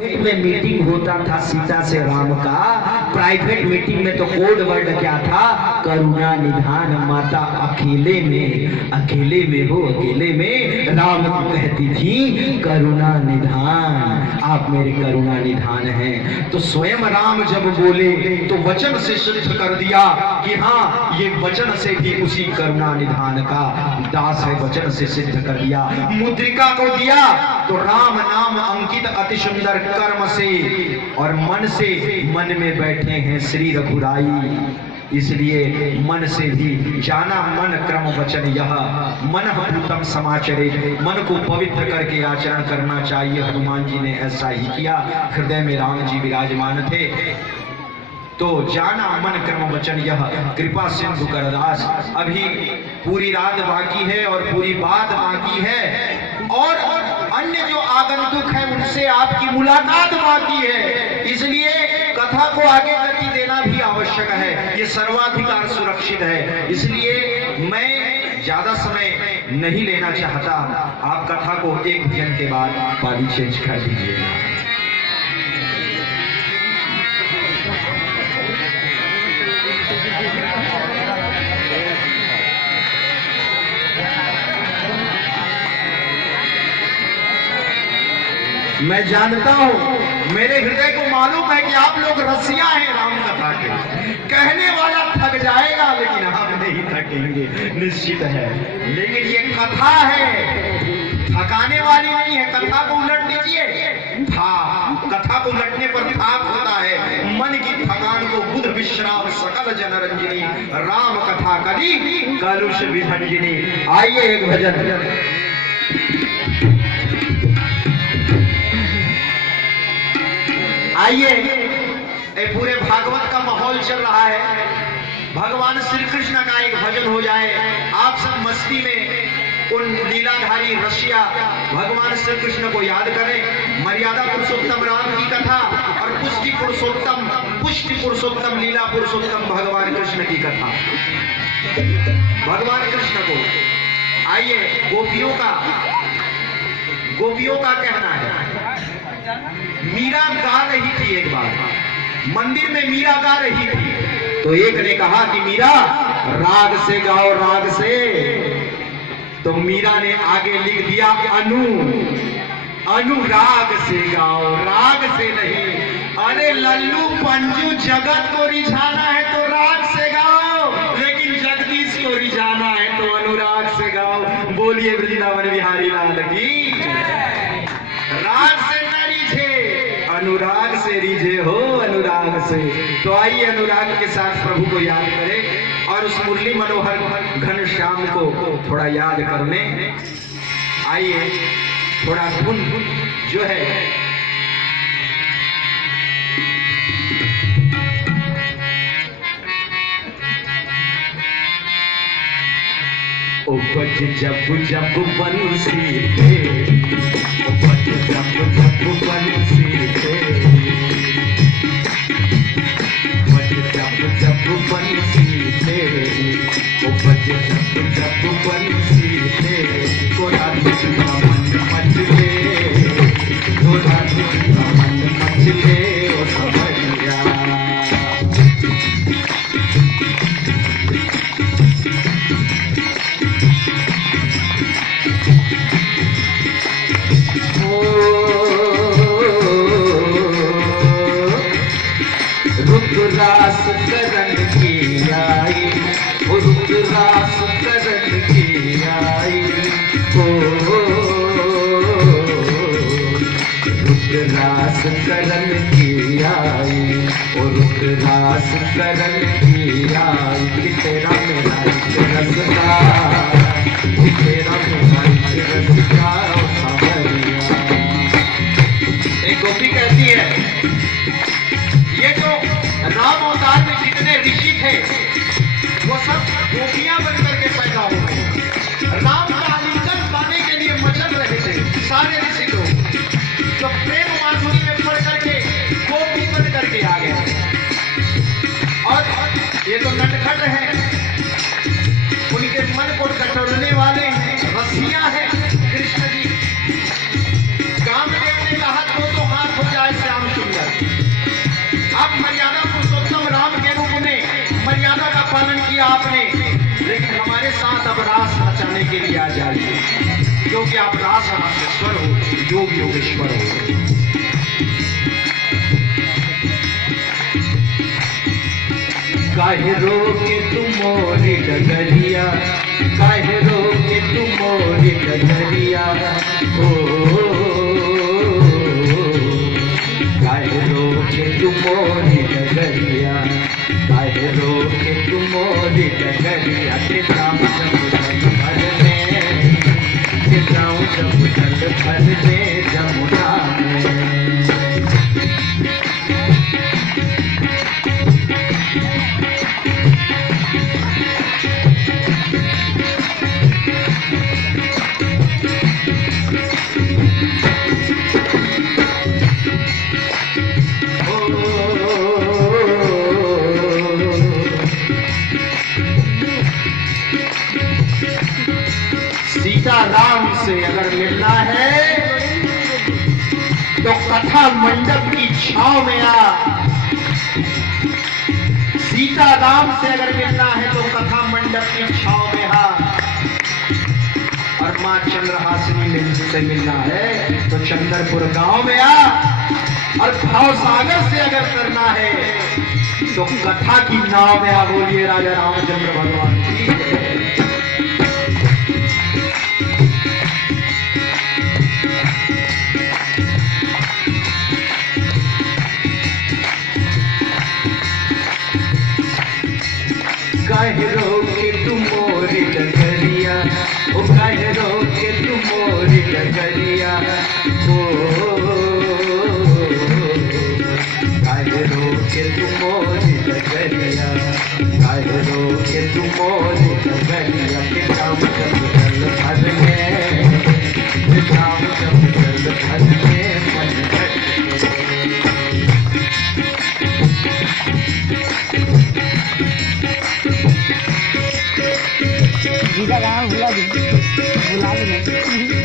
में मीटिंग होता था सीता से राम का, प्राइवेट मीटिंग में तो कोड वर्ड क्या था, करुणा निधान माता अकेले में हो, अकेले में राम को कहती थी करुणा निधान, आप मेरे करुणा निधान हैं। तो स्वयं राम जब बोले तो वचन से सिद्ध कर दिया कि हाँ ये वचन से भी उसी करुणा निधान का दास है, वचन से सिद्ध कर दिया। मुद्रिका को दिया तो राम नाम अंकित अति सुंदर कर्म से और मन से, मन में बैठे हैं श्री रघुराई, इसलिए मन से भी जाना मन क्रम वचन यह मन पूतम समाचरे, मन को पवित्र करके आचरण करना चाहिए। हनुमान जी ने ऐसा ही किया, हृदय में राम जी विराजमान थे। तो जाना मन कर्म वचन यह कृपा सिंधु करदास। अभी पूरी रात बाकी है और पूरी बात बाकी है और अन्य जो आगंतुक है उनसे आपकी मुलाकात बाकी है, इसलिए कथा को आगे गति देना भी आवश्यक है, ये सर्वाधिकार सुरक्षित है। इसलिए मैं ज्यादा समय नहीं लेना चाहता, आप कथा को एक भजन के बाद पाली चेंज कर दीजिएगा। मैं जानता हूं, मेरे हृदय को मालूम है कि आप लोग रसिया हैं राम कथा के, कहने वाला थक जाएगा लेकिन हम नहीं थकेंगे, निश्चित है। लेकिन ये कथा है, थकाने वाली नहीं है। कथा को उलट दीजिए, कथा को उलटने पर थाक होता है, मन की थकान को बुध विश्राम सकल जनरंजनी, राम कथा करी कलुष विभंजनी। आइए एक भजन। आइए, पूरे भागवत का माहौल चल रहा है, भगवान श्री कृष्ण का एक भजन हो जाए, आप सब मस्ती में उन लीलाधारी रसिया भगवान श्री कृष्ण को याद करें। मर्यादा पुरुषोत्तम राम की कथा और पुष्टि पुरुषोत्तम लीला पुरुषोत्तम भगवान कृष्ण की कथा। भगवान कृष्ण को आइए, गोपियों का कहना है, मीरा गा रही थी एक बार, मंदिर में मीरा गा रही थी, तो एक ने कहा कि मीरा राग से गाओ, राग से। तो मीरा ने आगे लिख दिया अनुराग से गाओ, राग से नहीं। अरे लल्लू पंजू जगत को रिझाना है तो राग से गाओ, लेकिन जगदीश को रिझाना है तो अनुराग से गाओ। बोलिए वृंदावन बिहारी लाल की। राग से अनुराग से रीझे हो, अनुराग से। तो आइए अनुराग के साथ प्रभु को याद करें और उस मुरली मनोहर घनश्याम को थोड़ा याद करने। आइए थोड़ा धुन जो है उपज जब जब बंसी तेरी, उपज जब जब बंसी तेरी, उपज जब जब बंसी तेरी, उपज जब जब बंसी तेरी, थोड़ा दूसरा मन मचले, थोड़ा दूसरा मन मचले ओ समरिया। रास करन की आई, रास करन की आई, रास करन की आई, रास करन की आई। कि तेरा मेरा रसदा, कि तेरा मेरा रसदा सावरिया। एक गोपी कहती है, ये जो राम अवतार में जितने ऋषि थे वो सब गोपियां बनकर के पैदा हो गए। राम का आलिंगन पाने के लिए मचल रहे थे सारे ऋषि लोग, तो प्रेम माधुरी में पड़ करके गोपी बन करके आ गए। और ये तो नटखट है, उनके मन को टटोलने वाले हैं, रसिया है कृष्ण जी। कामदेव ने कहा तो हाथ हो जाए लेके आ जाइए, क्योंकि आप रास रामेश्वर हो, योग योगेश्वर हो। काहे रोके तू मोरी डगरिया, काहे रोके तू मोरी डगरिया, ओ काहे रोके तू मोरी डगरिया, काहे रोके तू मोरी डगरिया। के जाऊं जब जल भरने जमुना में। सीता राम से अगर मिलना है तो कथा मंडप की छांव में आ। सीता राम से अगर मिलना है तो कथा मंडप की छांव में आ। और मां चंद्रहासिनी से मिलना है तो चंद्रपुर गांव में आ। और भाव सागर से अगर करना है तो कथा की नाव में आ। बोलिए राजा रामचंद्र भगवान की। काहे रोके तू मोरी डगरिया, ओ काहे रोके तू मोरी डगरिया, ओ काहे रोके तू मोरी डगरिया, काहे रोके तू मोरी डगरिया। के जाऊं जब जल भरने, के जाऊं जब जल भरने मन जीजा कहाँ बुला दी नहीं